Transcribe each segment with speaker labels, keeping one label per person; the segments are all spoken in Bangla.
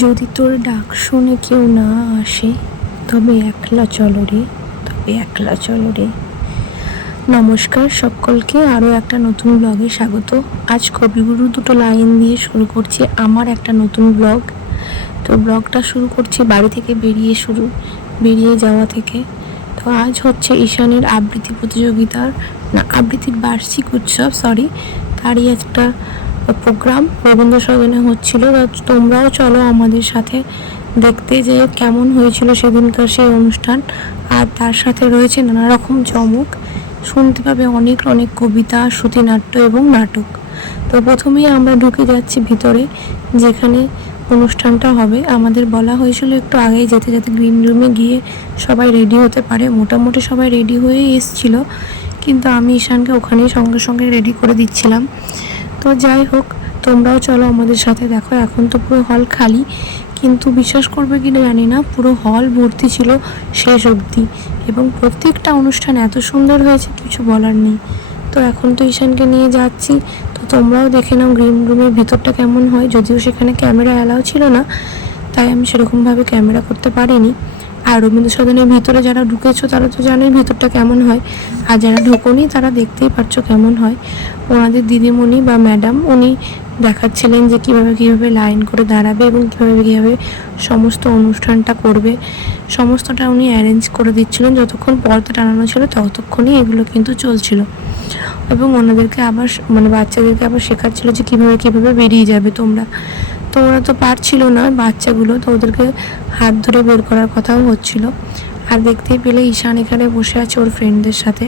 Speaker 1: যদি তোর ডাক শুনে কেউ না আসে, তবে একলা চলো রে, তবে একলা চলো রে। নমস্কার সকলকে, আরও একটা নতুন ব্লগে স্বাগত। আজ কবিগুরু দুটো লাইন দিয়ে শুরু করছে আমার একটা নতুন ব্লগ। তো ব্লগটা শুরু করছে বাড়ি থেকে বেরিয়ে শুরু, বেরিয়ে যাওয়া থেকে। তো আজ হচ্ছে ঈশানের আবৃত্তি প্রতিযোগিতার, না, আবৃত্তির বার্ষিক উৎসব সরি তারই একটা প্রোগ্রাম। রবীন্দ্র সদনে হচ্ছিল তোমরাও চলো আমাদের সাথে দেখতে যে কেমন হয়েছিল সেদিনকার সেই অনুষ্ঠান। আর তার সাথে রয়েছে নানা রকম চমক। শুনতে পাবে অনেক অনেক কবিতা, শ্রুতিনাট্য এবং নাটক। তো প্রথমেই আমরা ঢুকে যাচ্ছি ভিতরে, যেখানে অনুষ্ঠানটা হবে। আমাদের বলা হয়েছিল একটু আগেই যেতে যাতে গ্রিন রুমে গিয়ে সবাই রেডি হতে পারে। মোটামুটি সবাই রেডি হয়ে এসছিল। কিন্তু আমি ঈশানকে ওখানেই সঙ্গে সঙ্গে রেডি করে দিচ্ছিলাম। তো যাই হোক, তোমরাও চলো আমাদের সাথে। দেখো, এখন তো পুরো হল খালি। কিন্তু বিশ্বাস করবে কি না জানি না, পুরো হল ভর্তি ছিল শেষ অবধি। এবং প্রত্যেকটা অনুষ্ঠান এত সুন্দর হয়েছে, কিছু বলার নেই। তো এখন তো ঈশানকে নিয়ে যাচ্ছি। তো তোমরাও দেখে নাও গ্রিন রুমের ভিতরটা কেমন হয়। যদিও সেখানে ক্যামেরা অ্যালাউ ছিল না, তাই আমি সেরকমভাবে ক্যামেরা করতে পারিনি। আর সদনের ভিতরে যারা ঢুকেছো, তারা তো জানোই ভিতরটা কেমন হয়। আর যারা ঢোকনি, তারা দেখতেই পারছ কেমন হয়। ওনাদের দিদিমণি বা ম্যাডাম, উনি দেখাচ্ছিলেন যে কীভাবে কীভাবে লাইন করে দাঁড়াবে এবং কীভাবে কীভাবে সমস্ত অনুষ্ঠানটা করবে। সমস্তটা উনি অ্যারেঞ্জ করে দিচ্ছিলেন। যতক্ষণ পর্দা টানানো ছিল, ততক্ষণই এগুলো কিন্তু চলছিল। এবং ওনাদেরকে আবার মানে বাচ্চাদেরকে আবার শেখাচ্ছিল যে কীভাবে কীভাবে বেরিয়ে যাবে তোমরা। তো ওরা তো পারছিল না বাচ্চাগুলো, তো ওদেরকে হাত ধরে বের করার কথাও হচ্ছিল। আর দেখতেই পেলে ঈশান এখানে বসে আছে ওর ফ্রেন্ডদের সাথে।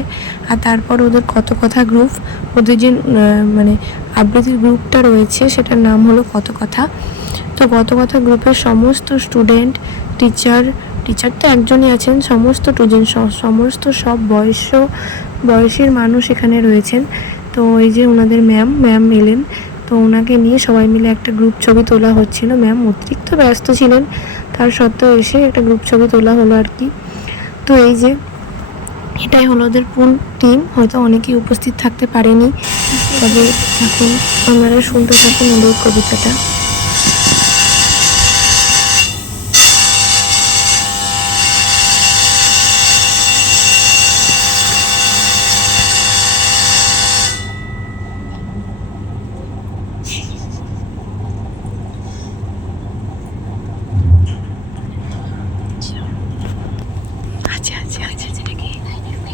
Speaker 1: আর তারপর ওদের কত কথা গ্রুপ ওদের যে মানে আবৃত্তির গ্রুপটা রয়েছে সেটার নাম হলো কত কথা। তো কত কথা গ্রুপের সমস্ত স্টুডেন্ট টিচার টিচার তো একজনই আছেন, সমস্ত স্টুডেন্ট সমস্ত সব বয়স বয়সের মানুষ এখানে রয়েছেন। তো এই যে ওনাদের ম্যাম ম্যাম এলেন তো ওনাকে নিয়ে সবাই মিলে একটা গ্রুপ ছবি তোলা হচ্ছিল। ম্যাম অতিরিক্ত ব্যস্ত ছিলেন, তার সত্ত্বেও এসে একটা গ্রুপ ছবি তোলা হলো আর কি। তো এই যে, এটাই হলো ওদের পুন টিম হয়তো অনেকেই উপস্থিত থাকতে পারেনি। তবে এখন আমরা শুনতে থাকুন ওদের কবিতাটা আছে আছে আছে আছে নাকি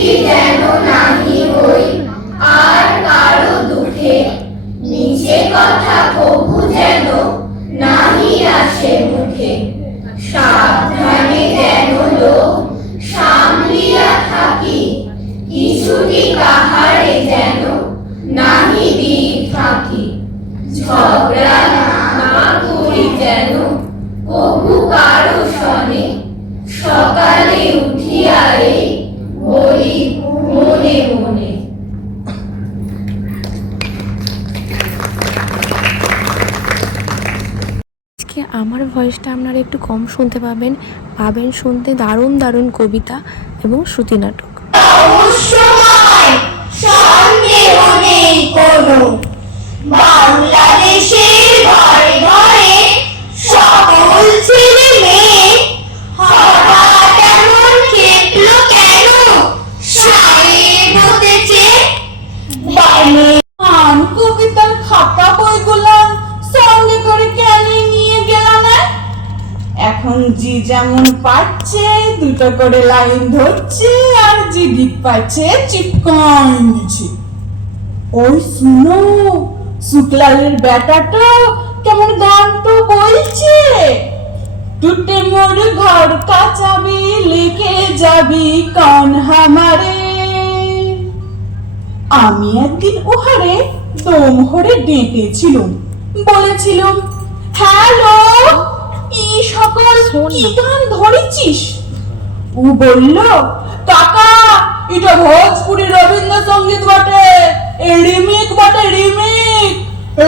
Speaker 1: Yeah. কম শুনতে পাবেন পাবেন শুনতে দারুণ দারুণ কবিতা এবং শ্রুতি নাটক।
Speaker 2: বাংলাদেশের ঘরে ঘরে সকল ছেলে মেয়ে
Speaker 3: পাচ্ছে, দুটো করে লাইন ধরছে, আর যেদিক পাচ্ছে চিপকান দিচ্ছে ওই শুনো শুক্লালের ব্যাটাটা কেমন গান তো বলছে টুটে মোর ঘর কাচাবি লেকে যাবি কান হামারে। আমি একদিন ওহারে দম হরে ডেকেছিলাম, বলেছিলাম, হ্যালো ই সকল কি গান ধরেছিস ও বলল, কাকা, এটা ভোজপুরি রবীন্দ্রসঙ্গীত বটে। রিমিক বটে, রিমিক।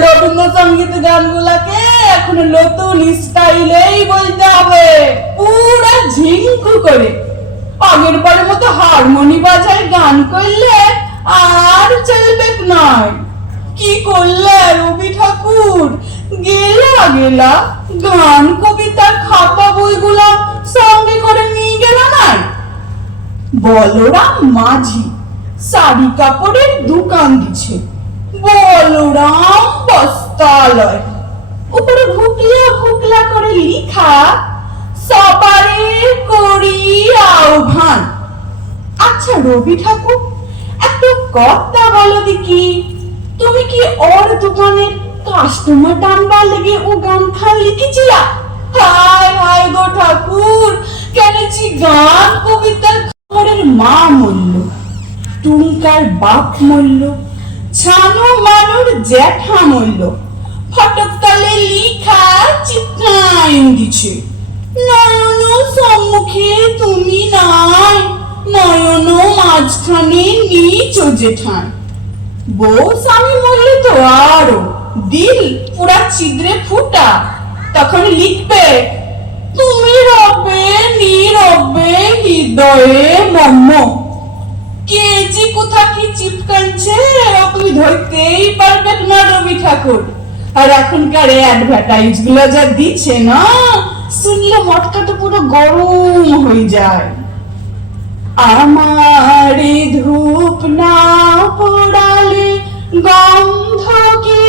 Speaker 3: রবীন্দ্রসঙ্গীত গানগুলাকে এখন নতুন স্টাইলেই বলতে হবে। পুরা ঝিঙ্কু করে। আগের বারের মতো হারমোনি বাজায় গান করলে আর চলবে নয়। কি করলে রবি ঠাকুর? গেলা গেলা গান, কবিতার খাতা বইগুলা সঙ্গে করে নিয়ে গেল নাই? বলরাম মাঝি শাড়ি কাপড়ের দোকান দিছে। বলরাম বস্ত্রালয়। উপরে ভুকলা ভুকলা করে লিখা, সবারে করি আহ্বান। আচ্ছা রবি ঠাকুর, একটা কথা বলো দেখি। তুমি কি ওর দোকানের কাস্টমার টানবার লেগে ও গান খান লিখেছিলা? হায় হায় গো ঠাকুর কেনেছি গান কবিতার খবরের মা মূল্য টুঙ্কার বাপ মূল্য ছানো মানুর জ্যাঠা মূল্য ফটকতলে লিখা চিত্রায়ন দিছে নয়ন সম্মুখে তুমি নাই নয়ন মাঝখানে নিচ জেঠান। বউ স্বামী মরলে তো আরও দিল পুরা ছিদ্রে ফুটা। তখন লিখবে, তুমি রবে নীরবে হৃদয়ে মম্ম কে যে কোথা কি চিপকাচ্ছে তুমি ধরতেই পারবে না রবি ঠাকুর। আর এখনকার অ্যাডভার্টাইজগুলো যা দিচ্ছে না, শুনলে মটকা তো পুরো গরম হয়ে যায়। আমারে ধূপ না পোড়ালে গন্ধ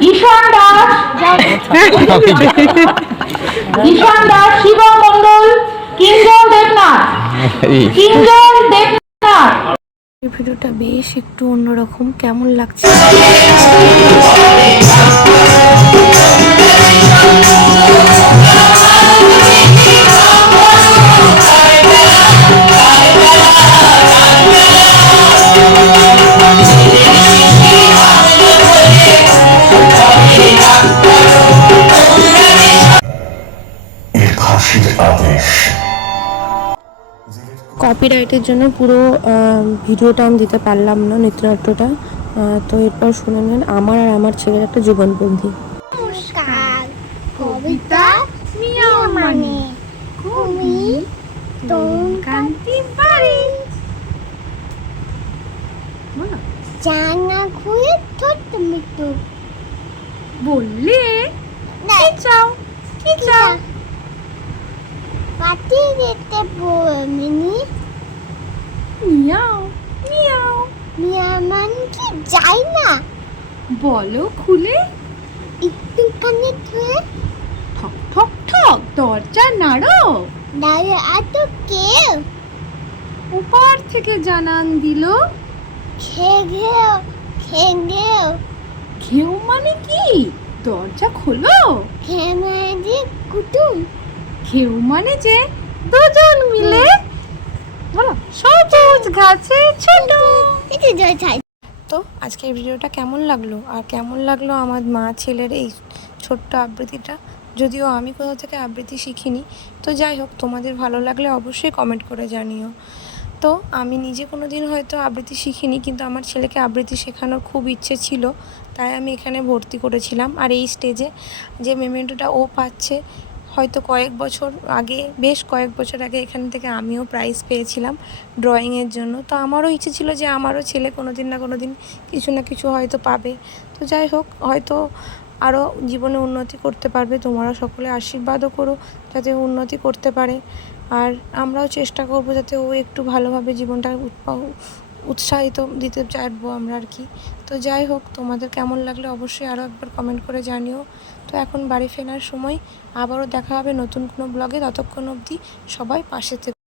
Speaker 4: ঈশান দাস ঈশান দাস শিব মঙ্গল কিঞ্জন দেবনাথ দেবনাথ।
Speaker 1: এই ভিডিওটা বেশ একটু অন্যরকম কেমন লাগছে? কপিরাইটের জন্য পুরো ভিডিওটা আমি দিতে পারলাম না নৃত্যনাট্যটা তো এরপর শুনে নেন আমার আর আমার ছেলের একটা
Speaker 2: নমস্কার কবিতা মিয়া মানে তুমি কান্তি বাড়ি জানা খুঁয়ে ছোট্ট মৃত্যু।
Speaker 4: বললে
Speaker 2: কি চাও কি চাও? পাটি দিতে মিনি।
Speaker 4: মিয়াও। মিয়াও।
Speaker 2: মিয়া মান কি যাই না?
Speaker 4: বলো খুলে।
Speaker 2: একটু কানে ধুয়ে।
Speaker 4: ঠক ঠক ঠক দরজা নাড়ো।
Speaker 2: দাঁড়িয়ে এত কেউ?
Speaker 4: ওপার থেকে জানান দিল।
Speaker 2: খেয়ে গেও খেয়ে গেও
Speaker 4: ঘেউ মানে কি? দরজা খোলো।
Speaker 2: খেয়ে দিয়ে কুটুম।
Speaker 4: ঘেউ মানে যে দুজন মিলে বলো সবুজ গাছে ছোট।
Speaker 1: তো আজকের ভিডিওটা কেমন লাগল? আর কেমন লাগল আমার মা ছেলের এই ছোট্ট আবৃত্তিটা? যদিও আমি কোথাও থেকে আবৃত্তি শিখিনি। তো যাই হোক তোমাদের ভালো লাগলে অবশ্যই কমেন্ট করে জানিও। তো আমি নিজে কোনো দিন হয়তো আবৃত্তি শিখিনি কিন্তু আমার ছেলেকে আবৃত্তি শেখানোর খুব ইচ্ছে ছিল। তাই আমি এখানে ভর্তি করেছিলাম। আর এই স্টেজে যে মেমেন্টোটা ও পাচ্ছে হয়তো কয়েক বছর আগে, বেশ কয়েক বছর আগে এখান থেকে আমিও প্রাইজ পেয়েছিলাম ড্রয়িংয়ের জন্য। তো আমারও ইচ্ছে ছিল যে আমারও ছেলে কোনো দিন না কোনো দিন কিছু না কিছু হয়তো পাবে। তো যাই হোক, হয়তো আরও জীবনে উন্নতি করতে পারবে। তোমরা সকলে আশীর্বাদও করো যাতে উন্নতি করতে পারে। আর আমরাও চেষ্টা করব যাতে ও একটু ভালোভাবে জীবনটা উৎসাহিত দিতে চাইব আমরা আর কি। তো যাই হোক, তোমাদের কেমন লাগলে অবশ্যই আরও একবার কমেন্ট করে জানিও। তো এখন বাড়ি ফেরার সময় আবারও দেখা হবে নতুন কোনো ব্লগে ততক্ষণ অবধি সবাই পাশে থেকে।